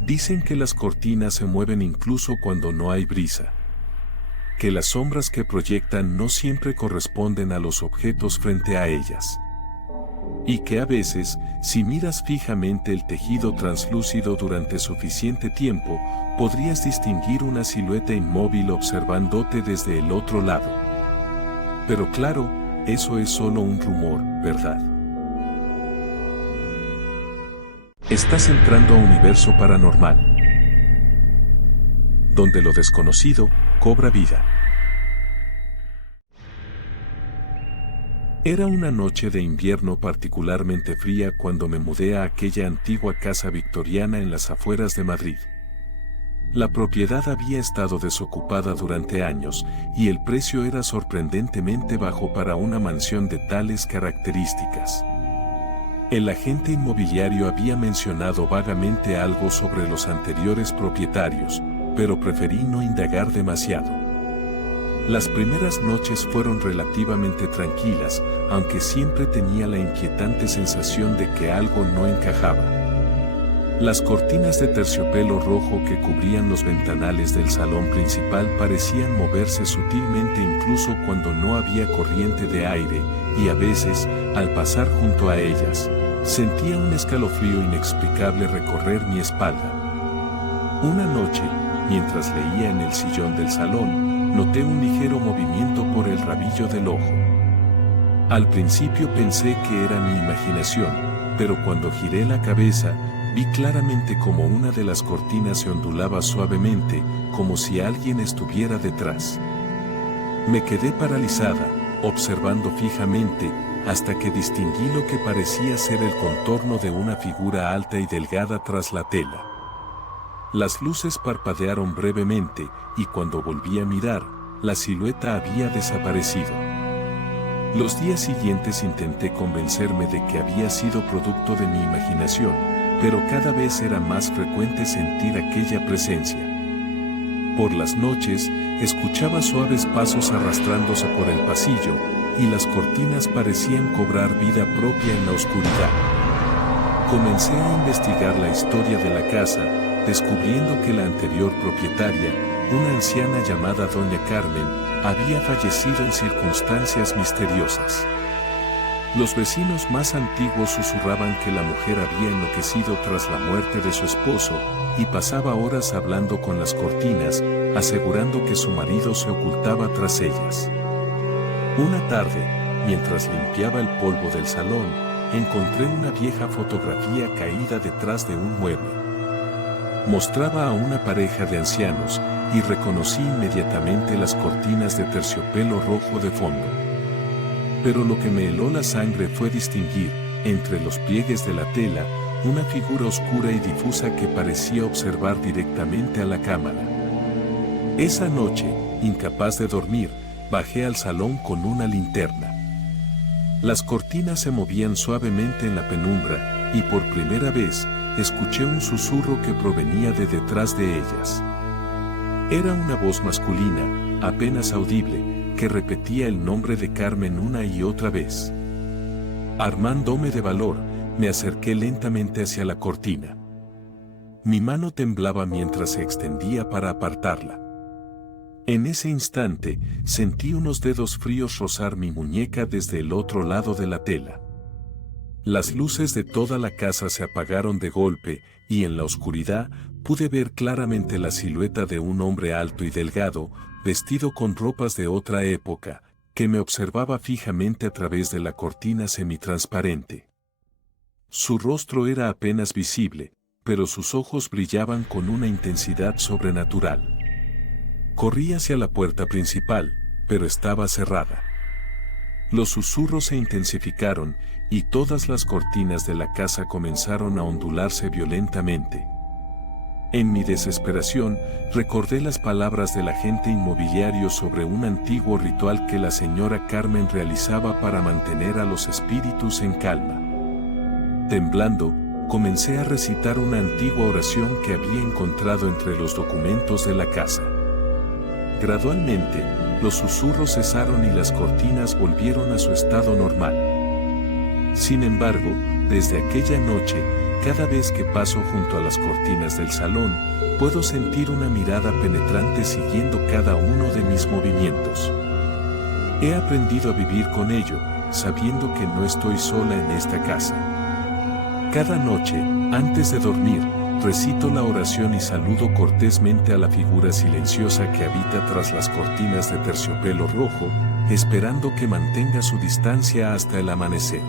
Dicen que las cortinas se mueven incluso cuando no hay brisa. Que las sombras que proyectan no siempre corresponden a los objetos frente a ellas. Y que a veces, si miras fijamente el tejido translúcido durante suficiente tiempo, podrías distinguir una silueta inmóvil observándote desde el otro lado. Pero claro, eso es solo un rumor, ¿verdad? Estás entrando a Universo Paranormal, donde lo desconocido cobra vida. Era una noche de invierno particularmente fría cuando me mudé a aquella antigua casa victoriana en las afueras de Madrid. La propiedad había estado desocupada durante años y el precio era sorprendentemente bajo para una mansión de tales características. El agente inmobiliario había mencionado vagamente algo sobre los anteriores propietarios, pero preferí no indagar demasiado. Las primeras noches fueron relativamente tranquilas, aunque siempre tenía la inquietante sensación de que algo no encajaba. Las cortinas de terciopelo rojo que cubrían los ventanales del salón principal parecían moverse sutilmente incluso cuando no había corriente de aire, y a veces, al pasar junto a ellas, sentía un escalofrío inexplicable recorrer mi espalda. Una noche, mientras leía en el sillón del salón, noté un ligero movimiento por el rabillo del ojo. Al principio pensé que era mi imaginación, pero cuando giré la cabeza, vi claramente como una de las cortinas se ondulaba suavemente, como si alguien estuviera detrás. Me quedé paralizada, observando fijamente, hasta que distinguí lo que parecía ser el contorno de una figura alta y delgada tras la tela. Las luces parpadearon brevemente, y cuando volví a mirar, la silueta había desaparecido. Los días siguientes intenté convencerme de que había sido producto de mi imaginación, pero cada vez era más frecuente sentir aquella presencia. Por las noches, escuchaba suaves pasos arrastrándose por el pasillo, y las cortinas parecían cobrar vida propia en la oscuridad. Comencé a investigar la historia de la casa, descubriendo que la anterior propietaria, una anciana llamada Doña Carmen, había fallecido en circunstancias misteriosas. Los vecinos más antiguos susurraban que la mujer había enloquecido tras la muerte de su esposo, y pasaba horas hablando con las cortinas, asegurando que su marido se ocultaba tras ellas. Una tarde, mientras limpiaba el polvo del salón, encontré una vieja fotografía caída detrás de un mueble. Mostraba a una pareja de ancianos, y reconocí inmediatamente las cortinas de terciopelo rojo de fondo. Pero lo que me heló la sangre fue distinguir, entre los pliegues de la tela, una figura oscura y difusa que parecía observar directamente a la cámara. Esa noche, incapaz de dormir, bajé al salón con una linterna. Las cortinas se movían suavemente en la penumbra, y por primera vez, escuché un susurro que provenía de detrás de ellas. Era una voz masculina, apenas audible, que repetía el nombre de Carmen una y otra vez. Armándome de valor, me acerqué lentamente hacia la cortina. Mi mano temblaba mientras se extendía para apartarla. En ese instante, sentí unos dedos fríos rozar mi muñeca desde el otro lado de la tela. Las luces de toda la casa se apagaron de golpe, y en la oscuridad pude ver claramente la silueta de un hombre alto y delgado, vestido con ropas de otra época, que me observaba fijamente a través de la cortina semitransparente. Su rostro era apenas visible, pero sus ojos brillaban con una intensidad sobrenatural. Corrí hacia la puerta principal, pero estaba cerrada. Los susurros se intensificaron, y todas las cortinas de la casa comenzaron a ondularse violentamente. En mi desesperación, recordé las palabras del agente inmobiliario sobre un antiguo ritual que la señora Carmen realizaba para mantener a los espíritus en calma. Temblando, comencé a recitar una antigua oración que había encontrado entre los documentos de la casa. Gradualmente, los susurros cesaron y las cortinas volvieron a su estado normal. Sin embargo, desde aquella noche, Cada vez que paso junto a las cortinas del salón, puedo sentir una mirada penetrante siguiendo cada uno de mis movimientos. He aprendido a vivir con ello, sabiendo que no estoy sola en esta casa. Cada noche, antes de dormir, recito la oración y saludo cortésmente a la figura silenciosa que habita tras las cortinas de terciopelo rojo, esperando que mantenga su distancia hasta el amanecer.